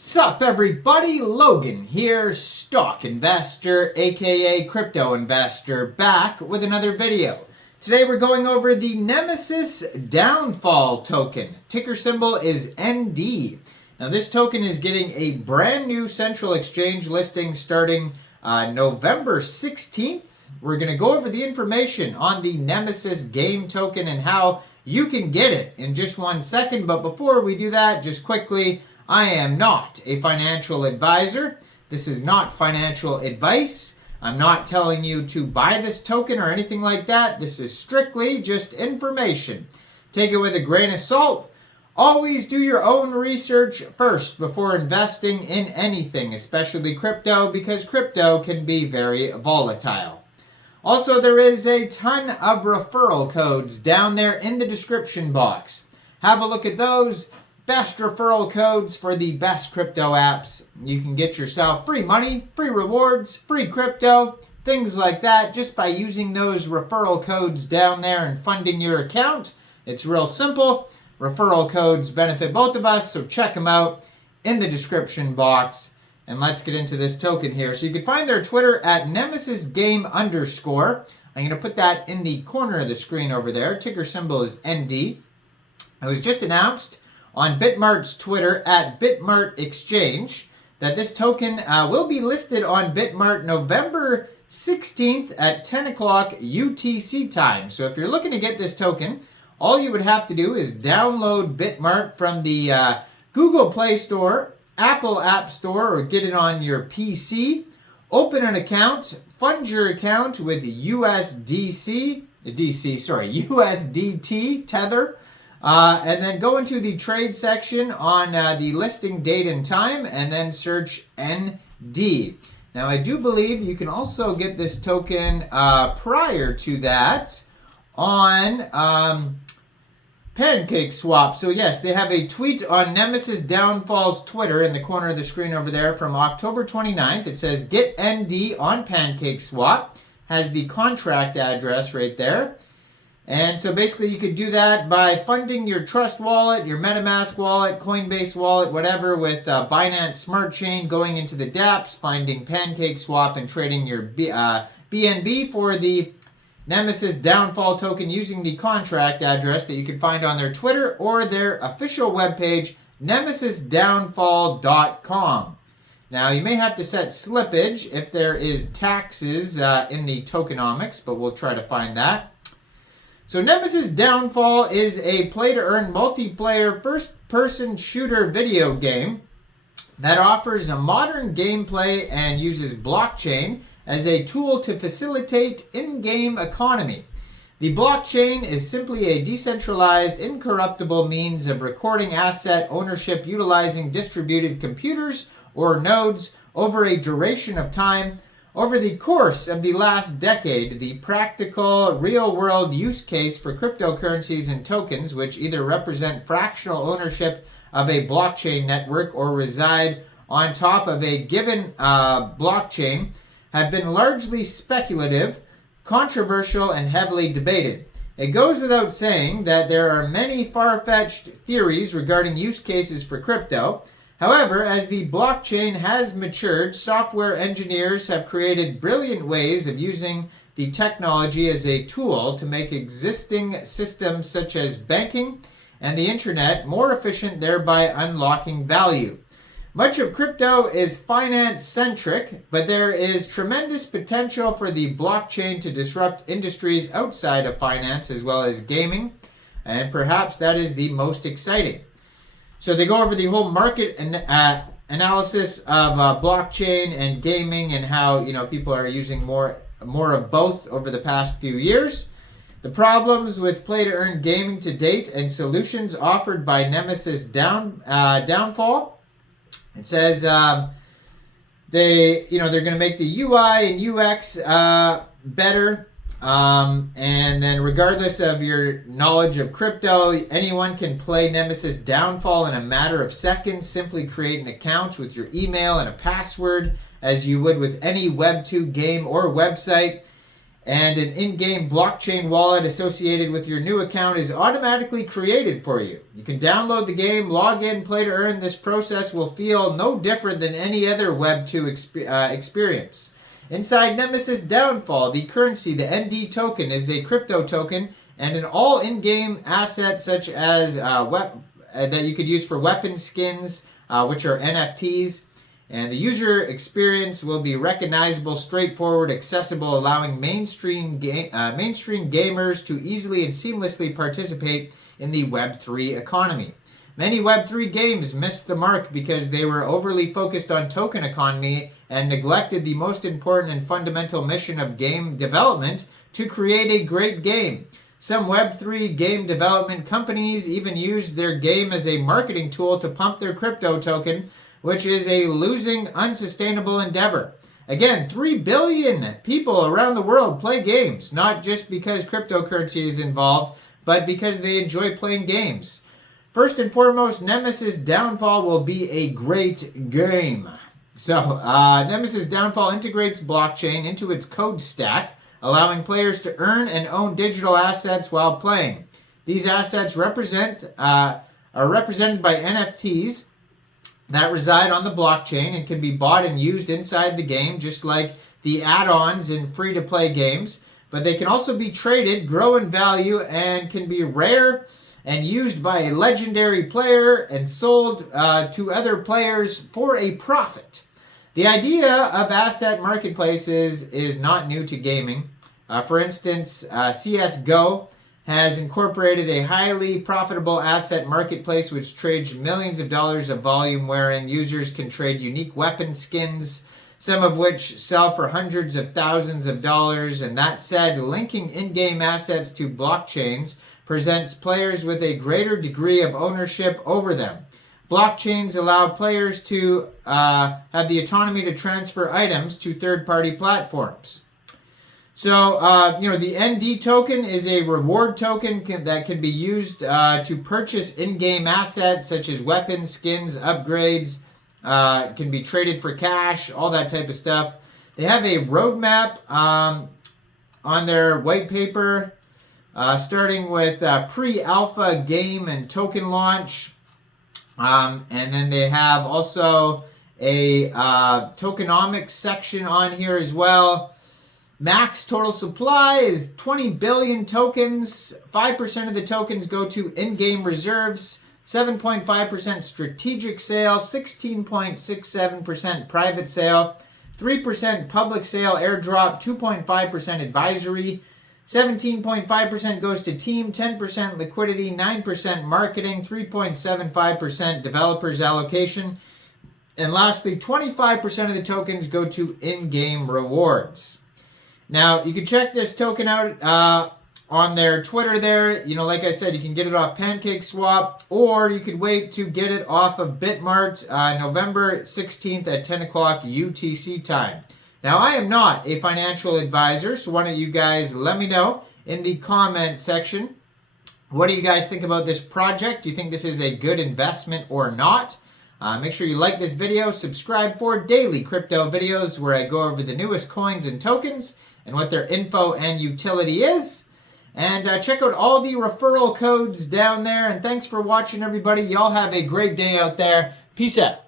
Sup everybody, Logan here, stock investor aka crypto investor, back with another video. Today we're going over the Nemesis downfall token. Ticker symbol is ND. Now this token is getting a brand new central exchange listing starting November 16th. We're going to go over the information on the Nemesis game token and how you can get it in just 1 second. But before we do that, just quickly, I am not a financial advisor. This is not financial advice. I'm not telling you to buy this token or anything like that. This is strictly just information. Take it with a grain of salt. Always do your own research first before investing in anything, especially crypto, because crypto can be very volatile. Also, there is a ton of referral codes down there in the description box. Have a look at those. Best referral codes for the best crypto apps. You can get yourself free money, free rewards, free crypto, things like that just by using those referral codes down there and funding your account. It's real simple. Referral codes benefit both of us, so check them out in the description box. And let's get into this token here. So you can find their Twitter at NemesisGame_. I'm going to put that in the corner of the screen over there. Ticker symbol is ND. It was just announced on Bitmart's Twitter at Bitmart Exchange that this token will be listed on Bitmart November 16th at 10 o'clock UTC time. So if you're looking to get this token, all you would have to do is download Bitmart from the Google Play Store, Apple App Store, or get it on your PC. Open an account, fund your account with USDT Tether. And then go into the trade section on the listing date and time and then search ND. Now I do believe you can also get this token prior to that on Pancakeswap. So yes, they have a tweet on Nemesis Downfall's Twitter in the corner of the screen over there from October 29th. It says get ND on Pancakeswap. Has the contract address right there. And so basically you could do that by funding your Trust wallet, your MetaMask wallet, Coinbase wallet, whatever, with Binance Smart Chain, going into the dApps, finding Pancakeswap, and trading your BNB for the Nemesis Downfall token using the contract address that you can find on their Twitter or their official webpage, nemesisdownfall.com. Now, you may have to set slippage if there is taxes in the tokenomics, but we'll try to find that. So Nemesis Downfall is a play-to-earn multiplayer first-person shooter video game that offers a modern gameplay and uses blockchain as a tool to facilitate in-game economy. The blockchain is simply a decentralized, incorruptible means of recording asset ownership utilizing distributed computers or nodes over a duration of time. Over the course of the last decade, the practical, real-world use case for cryptocurrencies and tokens, which either represent fractional ownership of a blockchain network or reside on top of a given blockchain, have been largely speculative, controversial, and heavily debated. It goes without saying that there are many far-fetched theories regarding use cases for crypto. However, as the blockchain has matured, software engineers have created brilliant ways of using the technology as a tool to make existing systems such as banking and the internet more efficient, thereby unlocking value. Much of crypto is finance-centric, but there is tremendous potential for the blockchain to disrupt industries outside of finance as well as gaming, and perhaps that is the most exciting. So they go over the whole market analysis of blockchain and gaming and how people are using more of both over the past few years. The problems with play-to-earn gaming to date and solutions offered by Nemesis Downfall. It says they're going to make the UI and UX better. And then regardless of your knowledge of crypto, anyone can play Nemesis Downfall in a matter of seconds. Simply create an account with your email and a password as you would with any Web2 game or website. and an in-game blockchain wallet associated with your new account is automatically created for you. You can download the game, log in, play to earn. This process will feel no different than any other Web 2 experience. Inside Nemesis Downfall, the currency, the ND token, is a crypto token and an all in-game asset such as that you could use for weapon skins, which are NFTs. And the user experience will be recognizable, straightforward, accessible, allowing mainstream gamers to easily and seamlessly participate in the Web3 economy. Many Web3 games missed the mark because they were overly focused on token economy and neglected the most important and fundamental mission of game development, to create a great game. Some Web3 game development companies even used their game as a marketing tool to pump their crypto token, which is a losing, unsustainable endeavor. Again, 3 billion people around the world play games, not just because cryptocurrency is involved, but because they enjoy playing games. First and foremost, Nemesis Downfall will be a great game. So, Nemesis Downfall integrates blockchain into its code stack, allowing players to earn and own digital assets while playing. These assets are represented by NFTs that reside on the blockchain and can be bought and used inside the game, just like the add-ons in free-to-play games. But they can also be traded, grow in value, and can be rare and used by a legendary player and sold to other players for a profit. The idea of asset marketplaces is not new to gaming. For instance, CSGO has incorporated a highly profitable asset marketplace which trades millions of dollars of volume, wherein users can trade unique weapon skins, some of which sell for hundreds of thousands of dollars. And that said, linking in-game assets to blockchains presents players with a greater degree of ownership over them. Blockchains allow players to have the autonomy to transfer items to third-party platforms. So, the ND token is a reward token that can be used to purchase in-game assets such as weapons, skins, upgrades. Can be traded for cash, all that type of stuff. They have a roadmap on their white paper, starting with pre-alpha game and token launch. And then they have also a tokenomics section on here as well. Max total supply is 20 billion tokens. 5% of the tokens go to in-game reserves, 7.5% strategic sale, 16.67% private sale, 3% public sale airdrop, 2.5% advisory, 17.5% goes to team, 10% liquidity, 9% marketing, 3.75% developers allocation, and lastly, 25% of the tokens go to in-game rewards. Now, you can check this token out on their Twitter there. Like I said, you can get it off Pancakeswap, or you could wait to get it off of Bitmart November 16th at 10 o'clock UTC time. Now, I am not a financial advisor, so why don't you guys let me know in the comment section. What do you guys think about this project? Do you think this is a good investment or not? Make sure you like this video, subscribe for daily crypto videos where I go over the newest coins and tokens and what their info and utility is. And check out all the referral codes down there. And thanks for watching, everybody. Y'all have a great day out there. Peace out.